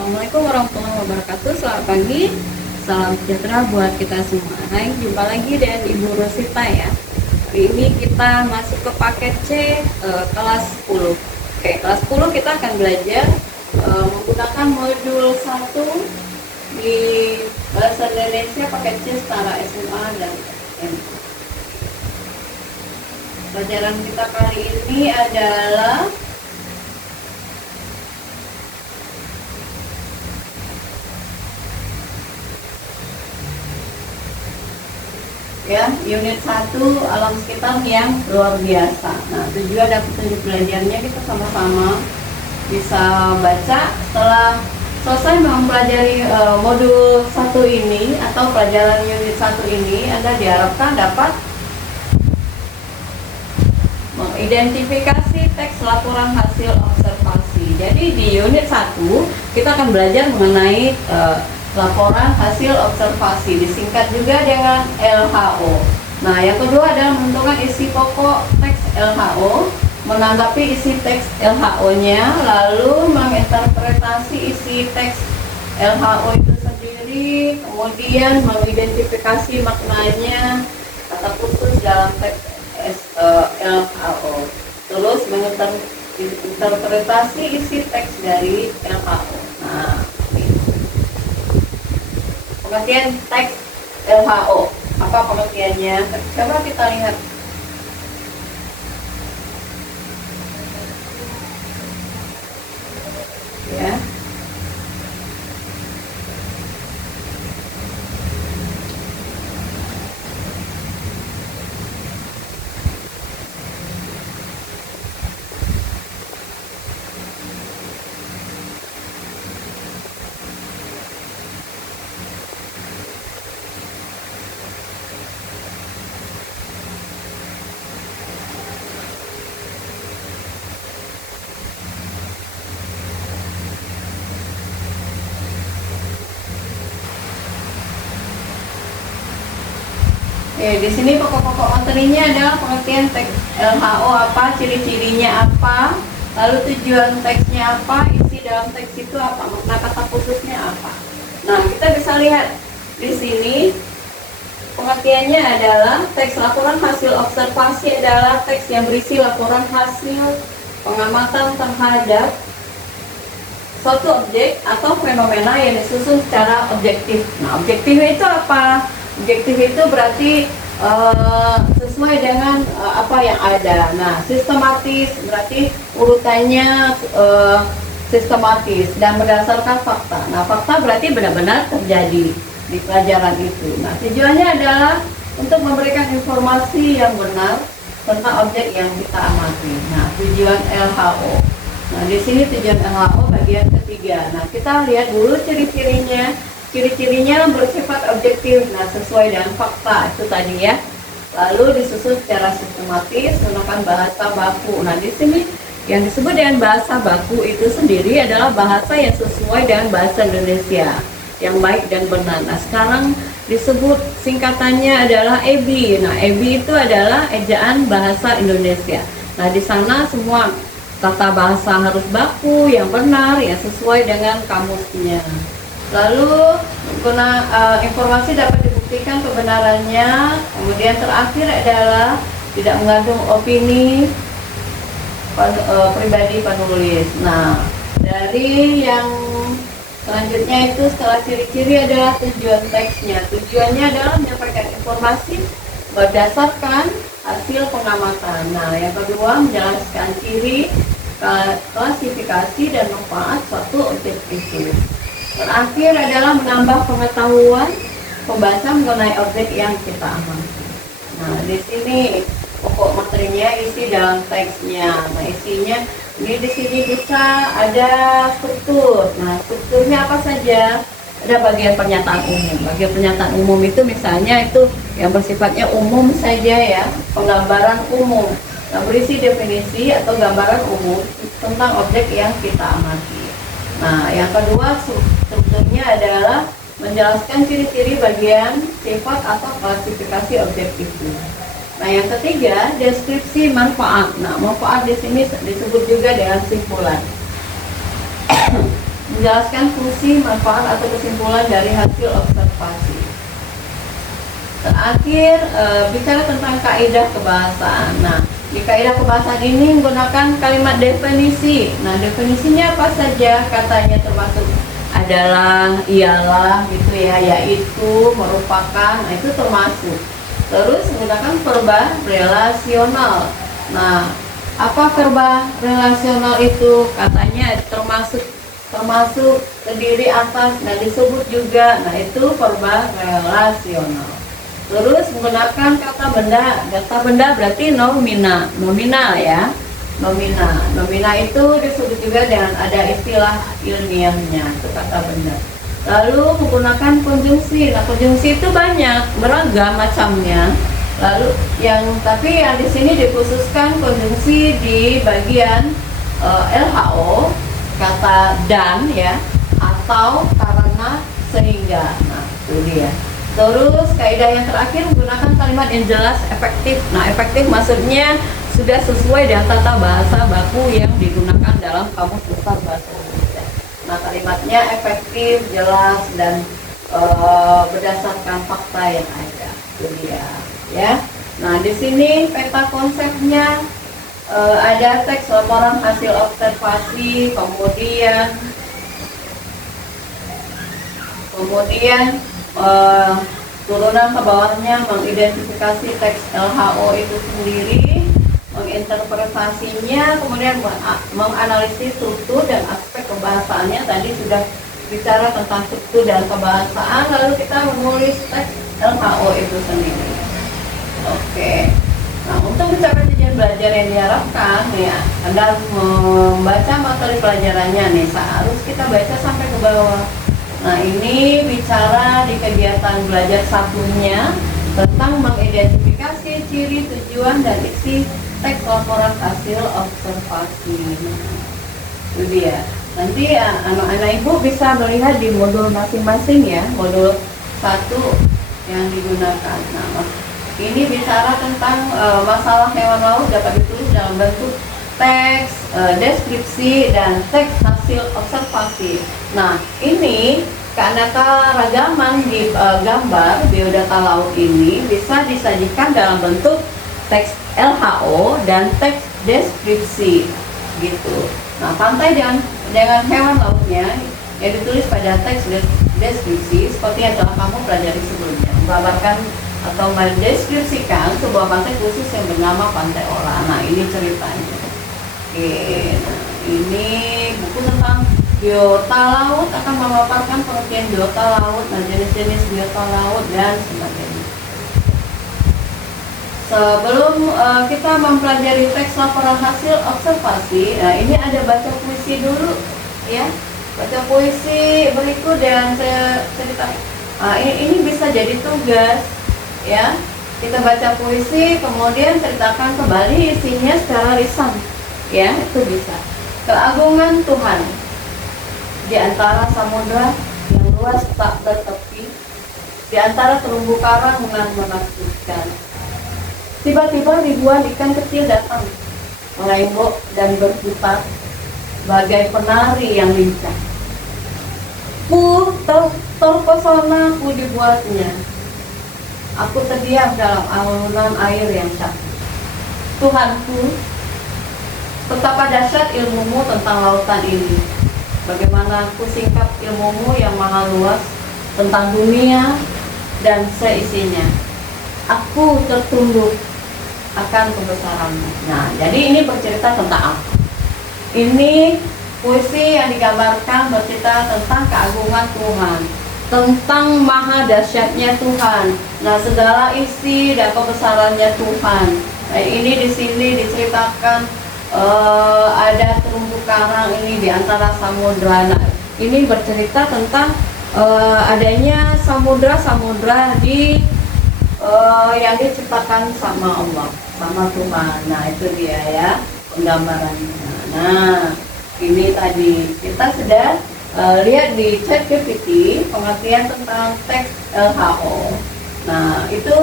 Assalamualaikum warahmatullahi wabarakatuh. Selamat pagi, salam sejahtera buat kita semua. Hai, jumpa lagi dengan Ibu Rosita ya. Hari ini kita masuk ke paket C, kelas 10. Oke, kelas 10 kita akan belajar menggunakan modul 1 di Bahasa Indonesia paket C setara SMA dan SMA. Pelajaran kita kali ini adalah ya, unit 1 alam sekitar yang luar biasa. Nah, tujuan dan petunjuk belajarnya kita sama-sama bisa baca. Setelah selesai mempelajari modul 1 ini atau pelajaran unit 1 ini, Anda diharapkan dapat mengidentifikasi teks laporan hasil observasi. Jadi di unit 1 kita akan belajar mengenai laporan hasil observasi, disingkat juga dengan LHO. Nah, yang kedua adalah menentukan isi pokok teks LHO, menanggapi isi teks LHO-nya, lalu menginterpretasi isi teks LHO itu sendiri, kemudian mengidentifikasi maknanya, kata khusus dalam teks LHO, terus menginterpretasi isi teks dari LHO. Nah, pengertian teks LHO, apa pengertiannya? Coba kita lihat. Ya. Oke, di sini pokok-pokok materinya adalah pengertian teks LHO apa, ciri-cirinya apa, lalu tujuan teksnya apa, isi dalam teks itu apa, makna kata khususnya apa. Nah, kita bisa lihat di sini pengertiannya adalah teks laporan hasil observasi adalah teks yang berisi laporan hasil pengamatan terhadap suatu objek atau fenomena yang disusun secara objektif. Nah, objektifnya itu apa? Objektif itu berarti sesuai dengan apa yang ada. Nah, sistematis berarti urutannya sistematis dan berdasarkan fakta. Nah, fakta berarti benar-benar terjadi di pelajaran itu. Nah, tujuannya adalah untuk memberikan informasi yang benar tentang objek yang kita amati. Nah, tujuan LHO. Nah, di sini tujuan LHO bagian ketiga. Nah, kita lihat dulu ciri-cirinya. Ciri-cirinya bersifat objektif, nah sesuai dengan fakta itu tadi ya. Lalu disusun secara sistematis menggunakan bahasa baku. Nah, di sini yang disebut dengan bahasa baku itu sendiri adalah bahasa yang sesuai dengan bahasa Indonesia yang baik dan benar. Nah, sekarang disebut singkatannya adalah EBI. Nah, EBI itu adalah ejaan bahasa Indonesia. Nah, di sana semua tata bahasa harus baku, yang benar, yang sesuai dengan kamusnya. Lalu informasi dapat dibuktikan kebenarannya. Kemudian terakhir adalah tidak mengandung opini pribadi penulis. Nah, dari yang selanjutnya itu setelah ciri-ciri adalah tujuan teksnya. Tujuannya adalah menyampaikan informasi berdasarkan hasil pengamatan. Nah, yang kedua menjelaskan ciri, klasifikasi dan manfaat suatu objek itu. Terakhir adalah menambah pengetahuan pembahasan mengenai objek yang kita amati. Nah, di sini pokok materinya isi dalam teksnya. Nah, isinya ini di sini bisa ada struktur. Nah, strukturnya apa saja? Ada bagian pernyataan umum. Bagian pernyataan umum itu misalnya itu yang bersifatnya umum saja ya, penggambaran umum. Nah, berisi definisi atau gambaran umum tentang objek yang kita amati. Nah, yang kedua strukturnya adalah menjelaskan ciri-ciri bagian sifat atau klasifikasi objek itu. Nah, yang ketiga deskripsi manfaat. Nah, manfaat di sini disebut juga dengan simpulan. menjelaskan fungsi, manfaat atau kesimpulan dari hasil observasi. Terakhir, bicara tentang kaidah kebahasaan. Nah, di kaidah kebahasaan ini menggunakan kalimat definisi. Nah, definisinya apa saja? Katanya termasuk adalah, ialah, gitu ya, yaitu, merupakan, nah, itu termasuk. Terus menggunakan verba relasional. Nah, apa verba relasional itu? Katanya termasuk terdiri atas, nah disebut juga, nah itu verba relasional. Terus menggunakan kata benda berarti nominal ya, nomina itu disebut juga dengan ada istilah ilmiahnya, itu kata benda. Lalu menggunakan konjungsi. Nah, konjungsi itu banyak, beragam macamnya. Lalu tapi yang di sini dikhususkan konjungsi di bagian LHO, kata dan ya, atau karena, sehingga. Nah, itu dia. Terus kaidah yang terakhir menggunakan kalimat yang jelas, efektif. Nah, efektif maksudnya sudah sesuai dengan tata bahasa baku yang digunakan dalam Kamus Besar Bahasa Indonesia. Nah, kalimatnya efektif, jelas, dan berdasarkan fakta yang ada. Itu dia, ya. Nah, di sini peta konsepnya ada teks laporan hasil observasi, kemudian turunan ke bawahnya mengidentifikasi teks LHO itu sendiri, menginterpretasinya, kemudian menganalisis struktur dan aspek kebahasaannya. Tadi sudah bicara tentang struktur dan kebahasaan, lalu kita menulis teks LHO itu sendiri. Oke. Nah, untuk mencapai tujuan belajar yang diharapkan, ya, Anda harus membaca materi pelajarannya nih. Harus kita baca sampai ke bawah. Nah, ini bicara di kegiatan belajar satunya tentang mengidentifikasi ciri, tujuan, dan isi teks laporan hasil observasi. Itu dia. Nanti ya, anak-anak ibu bisa melihat di modul masing-masing ya, modul 1 yang digunakan. Nah, ini bicara tentang masalah hewan laut dapat ditulis dalam bentuk teks, deskripsi, dan teks hasil observasi. Nah, ini keanekaragaman di gambar biodata laut ini bisa disajikan dalam bentuk teks LHO dan teks deskripsi, gitu. Nah, pantai dengan hewan lautnya yang ditulis pada teks deskripsi seperti yang telah kamu pelajari sebelumnya, menggambarkan atau mendeskripsikan sebuah pantai khusus yang bernama Pantai Ola. Nah, ini ceritanya. Oke, nah, ini buku tentang biota laut akan memaparkan pengertian biota laut, nah jenis-jenis biota laut dan sebagainya. Sebelum kita mempelajari teks laporan hasil observasi, nah ini ada baca puisi dulu, ya. Baca puisi berikut dan saya ceritakan. Nah, ini bisa jadi tugas, ya. Kita baca puisi, kemudian ceritakan kembali isinya secara lisan, ya, itu bisa. Keagungan Tuhan di antara samudra yang luas tak bertepi, di antara terumbu karang yang menakjubkan. Tiba-tiba ribuan ikan kecil datang, mengenggok dan berputar bagai penari yang lincah. Terpesona ku dibuatnya. Aku terdiam dalam alunan air yang syahdu. Tuhanku, betapa dahsyat ilmumu tentang lautan ini. Bagaimana ku singkap ilmumu yang maha luas tentang dunia dan seisinya. Aku tertunduk akan kebesaranmu. Nah, jadi ini bercerita tentang apa? Ini puisi yang digambarkan bercerita tentang keagungan Tuhan, tentang maha dahsyatnya Tuhan. Nah, segala isi dan kebesarannya Tuhan. Nah, ini di sini diceritakan ada terumbu karang ini di antara samudra. Nah, ini bercerita tentang adanya samudra di yang diciptakan sama Allah, sama Tuhan. Nah, itu dia ya penggambarannya. Nah, ini tadi kita sudah lihat di ChatGPT pengertian tentang teks LHO. Nah, itu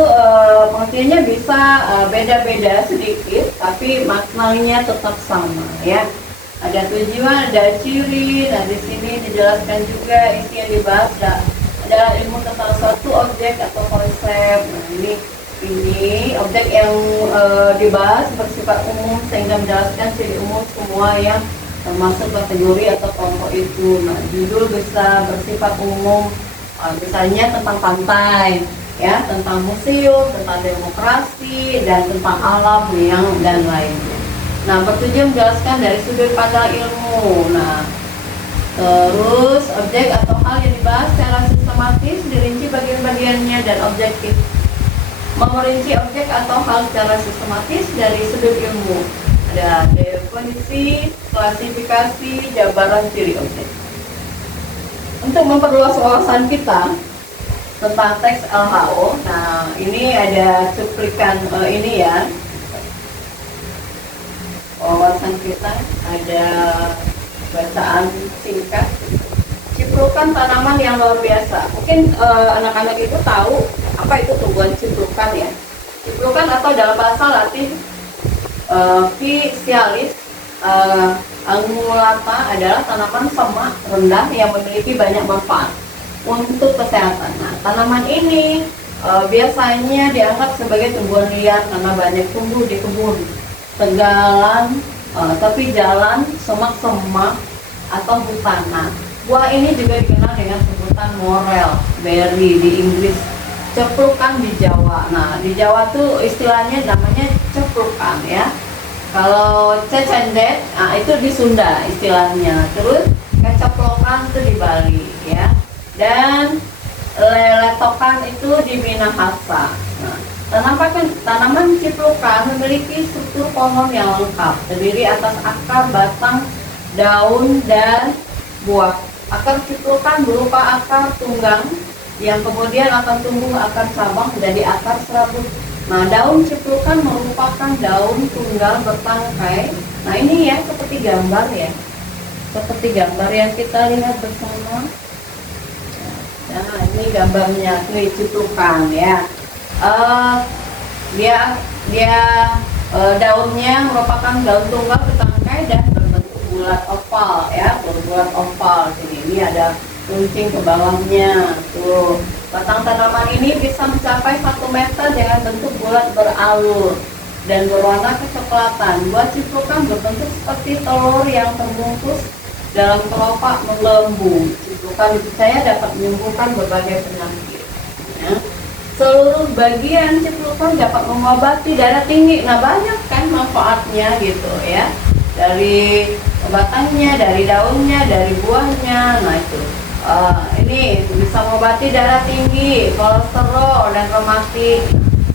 pengertiannya bisa beda-beda sedikit, tapi maknanya tetap sama ya. Ada tujuan, ada ciri. Nah, di sini dijelaskan juga isi yang dibahas. Ada ilmu tentang suatu objek atau konsep. Nah, ini objek yang dibahas bersifat umum sehingga menjelaskan ciri umum semua yang termasuk kategori atau kelompok itu. Nah, judul bisa bersifat umum, misalnya tentang pantai, ya, tentang museum, tentang demokrasi, dan tentang alam yang dan lainnya. Nah, bertujuan menjelaskan dari sudut pandang ilmu. Nah, terus objek atau hal yang dibahas secara sistematis, dirinci bagian-bagiannya dan objektif. Memerinci objek atau hal secara sistematis dari sudut ilmu. Ada definisi, klasifikasi, jabaran ciri objek. Untuk memperluas wawasan kita tentang teks LHO, nah ini ada cuplikan ini ya. Wawasan kita ada bacaan singkat. Ciprukan tanaman yang luar biasa. Mungkin anak-anak itu tahu apa itu tumbuhan ciprukan ya. Ciprukan atau dalam bahasa Latin Physalis angulata adalah tanaman semak rendah yang memiliki banyak manfaat untuk kesehatan. Nah, tanaman ini biasanya dianggap sebagai tumbuhan liar karena banyak tumbuh di kebun, tegalan, tepi jalan, semak-semak atau hutanan. Buah ini juga dikenal dengan sebutan morel berry di Inggris, ceprukan di Jawa. Nah, di Jawa tuh istilahnya namanya ceprukan ya. Kalau cecendet, nah itu di Sunda istilahnya. Terus keceplokan itu di Bali ya. Dan leletokan itu di Minahasa. Nah, tanaman ciprukan memiliki struktur pohon yang lengkap, terdiri atas akar, batang, daun, dan buah. Akar ciprukan berupa akar tunggang yang kemudian akan tumbuh akar cabang menjadi akar serabut. Nah, daun ciprukan merupakan daun tunggal bertangkai. Nah, ini ya seperti gambar ya, seperti gambar yang kita lihat bersama. Nah, ini gambarnya nih ciprukan ya. Dia daunnya merupakan daun tunggal bertangkai dan berbentuk bulat oval ya, berbulat oval. Ini ada runcing ke bawahnya tuh. Batang tanaman ini bisa mencapai 1 meter dengan bentuk bulat beralur dan berwarna kecoklatan. Buah ciprukan berbentuk seperti telur yang terbungkus dalam kelopak menggelembung. Ciprukan dipercaya dapat menyembuhkan berbagai penyakit ya. Seluruh bagian ciprukan dapat mengobati darah tinggi. Nah, banyak kan manfaatnya gitu ya, dari batangnya, dari daunnya, dari buahnya. Nah, itu ini bisa mengobati darah tinggi, kolesterol, dan rematik.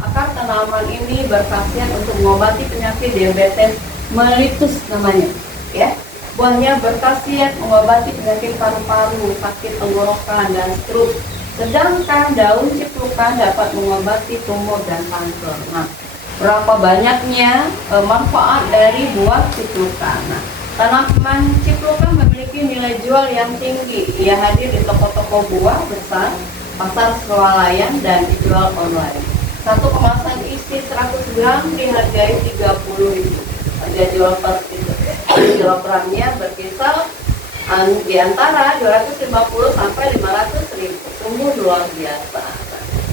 Akar tanaman ini berkhasiat untuk mengobati penyakit diabetes mellitus namanya ya. Buahnya berkhasiat mengobati penyakit paru-paru, sakit tenggorokan, dan stroke. Sedangkan daun ciprukan dapat mengobati tumor dan kanker. Nah, berapa banyaknya manfaat dari buah ciprukan. Nah, tanaman ciprukan memiliki nilai jual yang tinggi. Ia hadir di toko-toko buah besar, pasar swalayan, dan dijual online. Satu kemasan isi 100 gram dihargai 30.000. Harga jual per kilogramnya berkisar di antara 250 sampai 500.000. Sungguh luar biasa.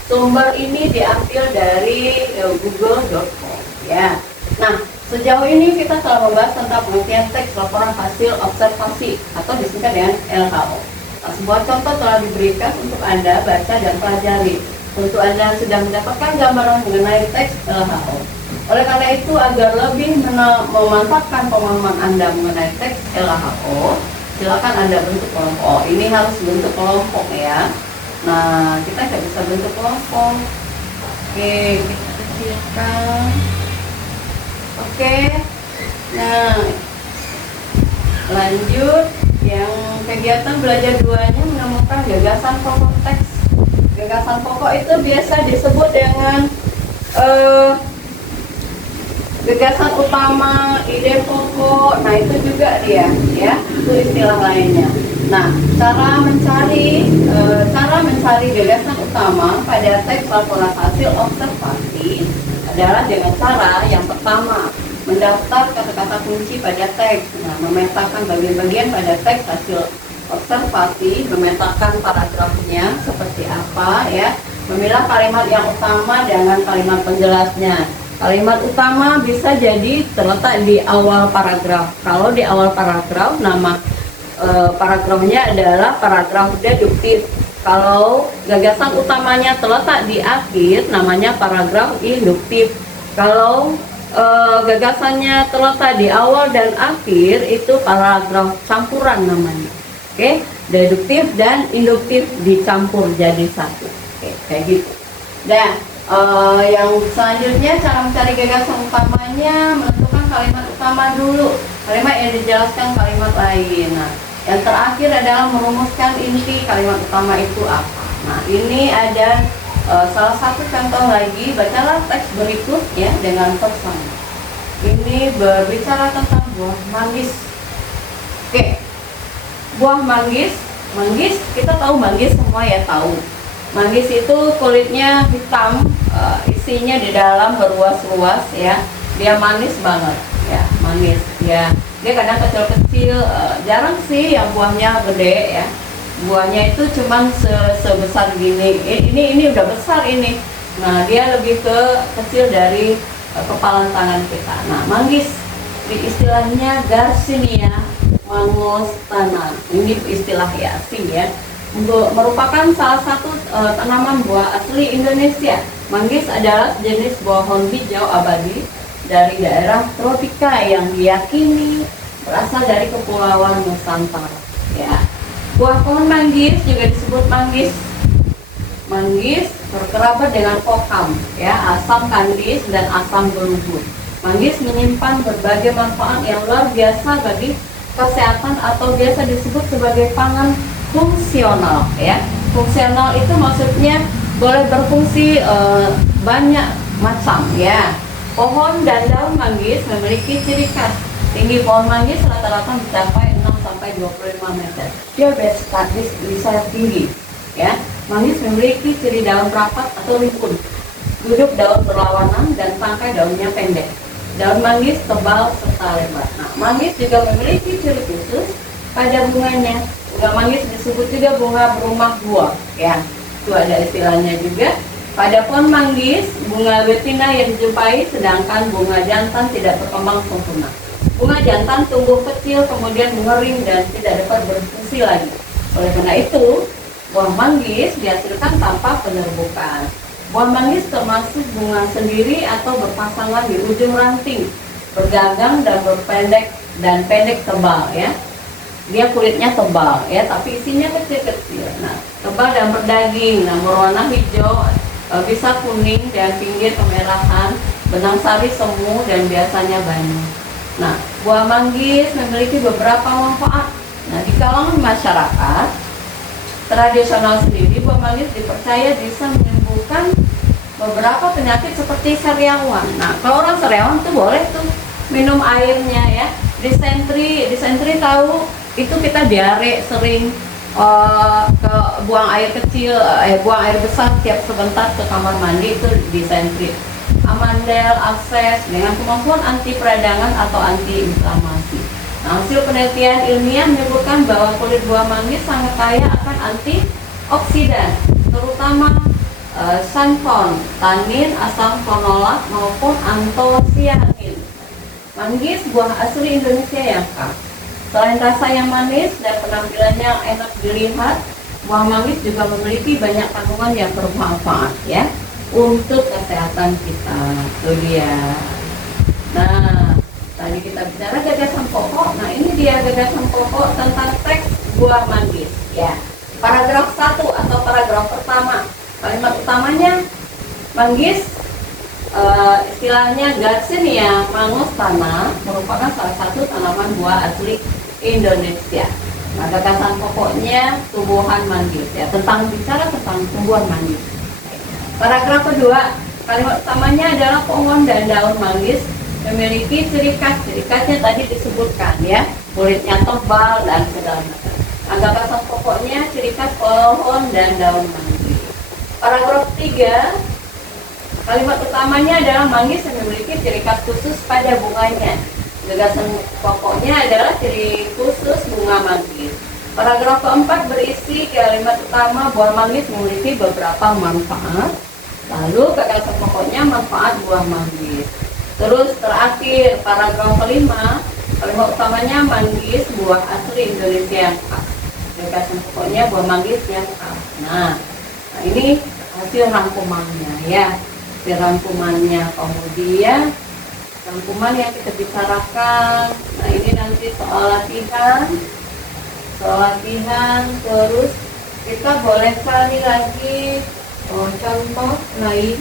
Sumber ini diambil dari google.com ya. Nah, sejauh ini kita telah membahas tentang pengertian teks laporan hasil observasi atau disingkat dengan LHO. Nah, sebuah contoh telah diberikan untuk Anda baca dan pelajari. Untuk Anda sudah mendapatkan gambaran mengenai teks LHO. Oleh karena itu, agar lebih memantapkan pemahaman Anda mengenai teks LHO, silakan Anda bentuk kelompok. Oh, ini harus bentuk kelompok ya. Nah, kita tidak bisa bentuk kelompok. Oke, kita kecilkan. Oke, nah lanjut yang kegiatan belajar 2-nya menemukan gagasan pokok teks. Gagasan pokok itu biasa disebut dengan gagasan utama, ide pokok. Nah, itu juga dia ya, itu istilah lainnya. Nah, cara mencari gagasan utama pada teks laporan hasil observasi adalah dengan cara yang pertama, mendaftar kata-kata kunci pada teks. Nah, memetakan bagian-bagian pada teks hasil observasi, memetakan paragrafnya seperti apa ya, memilah kalimat yang utama dengan kalimat penjelasnya. Kalimat utama bisa jadi terletak di awal paragraf. Kalau di awal paragraf, nama paragrafnya adalah paragraf deduktif. Kalau gagasan utamanya terletak di akhir, namanya paragraf induktif. Kalau gagasannya terletak di awal dan akhir, itu paragraf campuran namanya. Oke, deduktif dan induktif dicampur jadi satu. Oke, kayak gitu. Dan yang selanjutnya, cara mencari gagasan utamanya, menentukan kalimat utama dulu, kalimat yang dijelaskan kalimat lain. Nah, yang terakhir adalah merumuskan inti kalimat utama itu apa. Nah, ini ada salah satu contoh lagi. Bacalah teks berikut ya dengan pesan. Ini berbicara tentang buah manggis. Oke, buah manggis. Manggis, kita tahu manggis semua ya, tahu. Manggis itu kulitnya hitam, isinya di dalam beruas-ruas ya. Dia manis banget ya, manis ya. Dia kadang kecil-kecil, jarang sih yang buahnya gede ya. Buahnya itu cuman sebesar gini. Ini udah besar ini. Nah, dia lebih ke kecil dari kepalan tangan kita. Nah, manggis di istilahnya Garcinia mangostana. Ini istilah ya, asing ya. Merupakan salah satu tanaman buah asli Indonesia. Manggis adalah jenis buah pohon hijau abadi dari daerah tropika yang diyakini berasal dari kepulauan Nusantara. Ya, buah pohon manggis juga disebut manggis. Manggis berkerabat dengan kokam, ya, asam kandis dan asam geluguk. Manggis menyimpan berbagai manfaat yang luar biasa bagi kesehatan atau biasa disebut sebagai pangan fungsional ya. Fungsional itu maksudnya boleh berfungsi banyak macam ya. Pohon dan daun manggis memiliki ciri khas. Tinggi pohon manggis rata-rata mencapai 6 sampai 25 meter. Dia bisa tinggi ya. Manggis memiliki ciri daun rapat atau limpun. Duduk daun berlawanan dan tangkai daunnya pendek. Daun manggis tebal serta lebar. Nah, manggis juga memiliki ciri khusus pada bunganya. Bunga manggis disebut juga bunga berumah buah ya. Itu ada istilahnya juga. Pada pohon manggis, bunga betina yang dijumpai, sedangkan bunga jantan tidak berkembang sempurna. Bunga jantan tumbuh kecil, kemudian mengering dan tidak dapat berfungsi lagi. Oleh karena itu, buah manggis dihasilkan tanpa penerbukan. Buah manggis termasuk bunga sendiri atau berpasangan di ujung ranting, bergagang dan pendek tebal ya. Dia kulitnya tebal ya, tapi isinya kecil-kecil. Nah, tebal dan berdaging. Nah, berwarna hijau, bisa kuning dan pinggir kemerahan, benang sari semu dan biasanya banyak. Nah, buah manggis memiliki beberapa manfaat. Nah, di kalangan masyarakat tradisional sendiri, buah manggis dipercaya bisa menyembuhkan beberapa penyakit seperti sariawan. Nah, kalau orang sariawan tuh boleh tuh minum airnya ya. Disentri tahu itu, kita diare sering ke buang air kecil, buang air besar tiap sebentar ke kamar mandi, itu disentri. Amandel, akses dengan kemampuan anti peradangan atau anti inflamasi. Nah, hasil penelitian ilmiah menyebutkan bahwa kulit buah manggis sangat kaya akan antioksidan, terutama xanthone, tanin, asam fenolat maupun antosianin. Manggis buah asli Indonesia yang khas. Selain rasa yang manis dan penampilannya yang enak dilihat, buah manggis juga memiliki banyak kandungan yang bermanfaat ya untuk kesehatan kita. Itu dia. Nah, tadi kita bicara gagasan pokok. Nah, ini dia gagasan pokok tentang teks buah manggis ya. Paragraf 1 atau paragraf pertama. Kalimat utamanya, manggis istilahnya Garcinia mangostana merupakan salah satu tanaman buah asli Indonesia. Nah, gagasan pokoknya tumbuhan manggis ya, bicara tentang tumbuhan manggis. Paragraf kedua, kalimat utamanya adalah pohon dan daun manggis memiliki ciri khas. Ciri khasnya tadi disebutkan ya, kulitnya tebal dan segala macam. Nah, gagasan pokoknya ciri khas pohon dan daun manggis. Paragraf 3, Kalimat utamanya adalah manggis yang memiliki ciri khas khusus pada bunganya. Gagasan pokoknya adalah ciri khusus bunga manggis. Paragraf keempat berisi kalimat utama buah manggis memiliki beberapa manfaat. Lalu gagasan pokoknya manfaat buah manggis. Terus terakhir paragraf kelima, kalimat utamanya manggis buah asli Indonesia yang khas. Gagasan pokoknya buah manggis yang khas. Nah ini hasil rangkumannya ya. Hasil rangkumannya, kemudian rangkuman yang kita bicarakan. Nah ini nanti soal latihan, terus kita boleh kali lagi contoh lain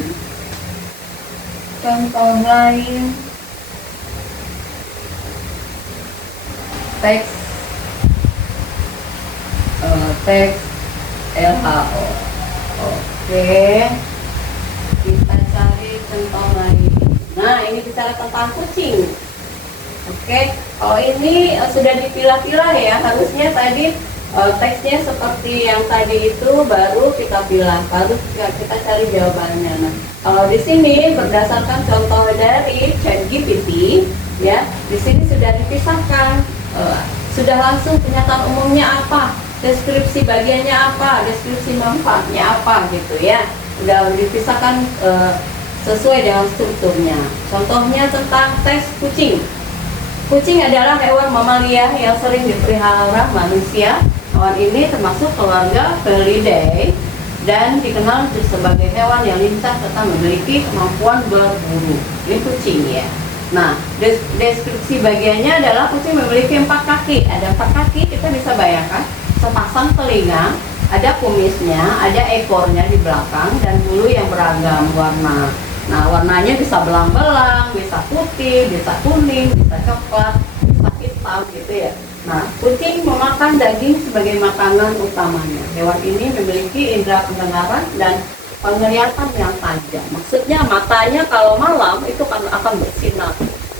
teks LHO. Oke, kita cari contoh lain. Nah ini bicara tentang kucing. Oke, kalau ini sudah dipilah-pilah ya, harusnya tadi teksnya seperti yang tadi itu baru kita pilah, baru kita cari jawabannya. Nah, kalau di sini berdasarkan contoh dari ChatGPT ya, di sini sudah dipisahkan, sudah langsung pernyataan umumnya apa, deskripsi bagiannya apa, deskripsi manfaatnya apa gitu ya, sudah dipisahkan sesuai dengan strukturnya. Contohnya tentang teks kucing. Kucing adalah hewan mamalia yang sering dipelihara manusia. Hewan ini termasuk keluarga Felidae dan dikenal sebagai hewan yang lincah serta memiliki kemampuan berburu. Ini kucing ya. Nah, deskripsi bagiannya adalah kucing memiliki 4 kaki. Ada 4 kaki, kita bisa bayangkan sepasang telinga, ada kumisnya, ada ekornya di belakang, dan bulu yang beragam warna. Nah, warnanya bisa belang-belang, bisa putih, bisa kuning, bisa coklat, bisa hitam gitu ya. Nah, kucing memakan daging sebagai makanan utamanya. Hewan ini memiliki indera pendengaran dan penglihatan yang tajam. Maksudnya matanya kalau malam itu akan bersinar,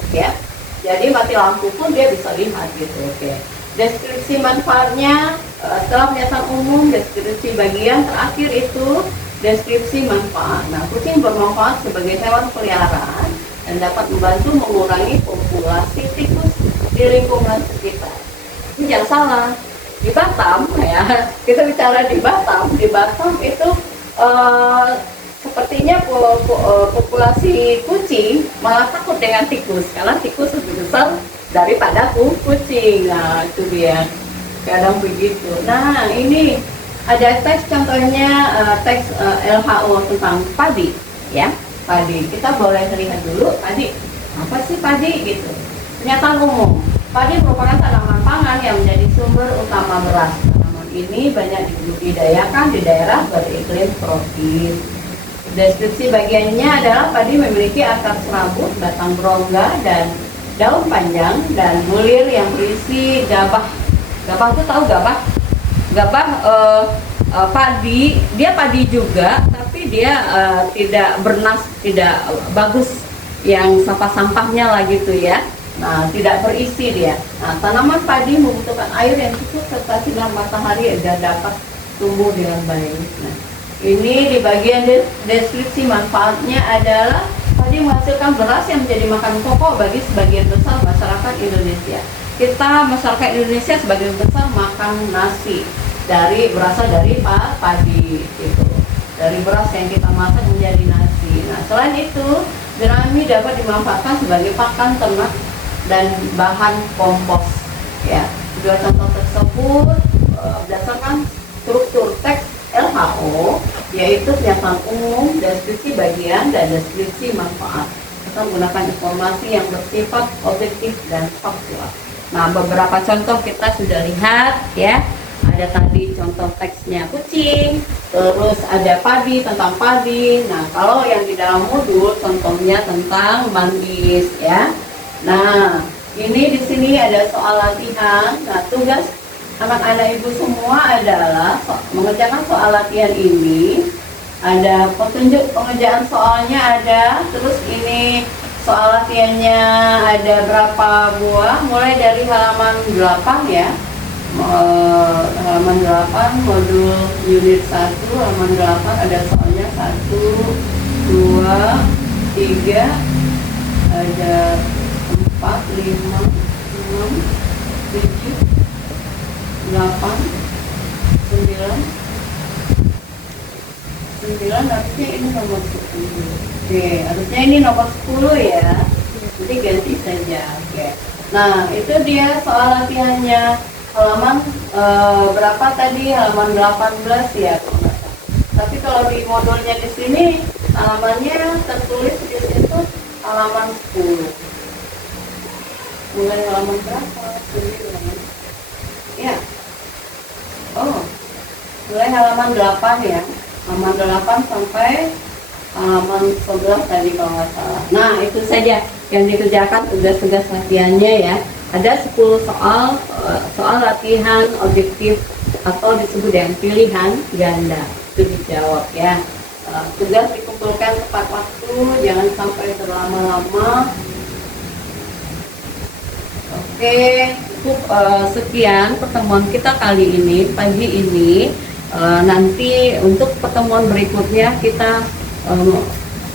ya. Jadi mati lampu pun dia bisa lihat gitu, oke. Deskripsi manfaatnya setelah pernyataan umum, deskripsi bagian terakhir itu deskripsi manfaat. Nah, kucing bermanfaat sebagai hewan peliharaan dan dapat membantu mengurangi populasi tikus di lingkungan sekitar. Ini jangan salah, di Batam ya, kita bicara di Batam itu sepertinya populasi kucing malah takut dengan tikus karena tikus lebih besar daripada kucing. Nah, itu dia, kadang begitu. Nah, ini ada teks contohnya, teks LHO tentang padi ya, padi. Kita boleh lihat dulu padi, apa sih padi gitu. Pernyataan umum, padi merupakan tanaman pangan yang menjadi sumber utama beras. Tanaman ini banyak dibudidayakan di daerah beriklim tropis. Deskripsi bagiannya adalah padi memiliki akar serabut, batang berongga, dan daun panjang, dan bulir yang berisi gabah. Gabah itu tahu gabah? Gabah padi, dia padi juga, tapi dia tidak bernas, tidak bagus yang sampah-sampahnya lah gitu ya. Nah, tidak berisi dia. Nah, tanaman padi membutuhkan air yang cukup serta sinar matahari agar dapat tumbuh dengan baik. Nah, ini di bagian deskripsi manfaatnya adalah padi menghasilkan beras yang menjadi makanan pokok bagi sebagian besar masyarakat Indonesia. Kita masyarakat Indonesia sebagian besar makan nasi berasal dari padi itu, dari beras yang kita masak menjadi nasi. Nah, selain itu jerami dapat dimanfaatkan sebagai pakan ternak dan bahan kompos ya. Kedua contoh tersebut berdasarkan struktur teks LHO, yaitu pernyataan umum, deskripsi bagian, dan deskripsi manfaat. Kita menggunakan informasi yang bersifat objektif dan faktual. Nah, beberapa contoh kita sudah lihat ya. Ada tadi contoh teksnya kucing, terus ada padi, tentang padi. Nah, kalau yang di dalam modul contohnya tentang manggis ya. Nah, ini di sini ada soal latihan. Nah, tugas anak-anak ibu semua adalah mengerjakan soal latihan ini. Ada petunjuk pengerjaan soalnya ada, terus ini soal latihannya ada berapa buah, mulai dari halaman 8 ya. Halaman 8 modul unit 1, halaman 8 ada soalnya 1, 2, 3, ada 4, 5, 6, 7, 8, 9, harusnya ini nomor 10. Oke, harusnya ini nomor 10 ya. Jadi ganti saja. Oke. Nah, itu dia soal latihannya. Halaman berapa tadi? Halaman 18 ya. Tapi kalau di modulnya di sini halamannya tertulis di situ halaman 10. Mulai halaman berapa? 9. Ya. Oh. Mulai halaman 8 ya. Halaman 8 sampai halaman 11 tadi kalau nggak salah. Nah, itu saja yang dikerjakan tugas-tugas latihannya ya. Ada 10 soal latihan objektif atau disebut dengan pilihan ganda. Itu dijawab ya. Tugas dikumpulkan tepat waktu, jangan sampai terlama-lama. Oke, cukup sekian pertemuan kita kali ini, pagi ini. Nanti untuk pertemuan berikutnya kita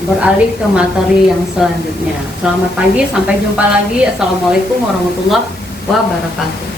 beralih ke materi yang selanjutnya. Selamat pagi, sampai jumpa lagi. Assalamualaikum warahmatullahi wabarakatuh.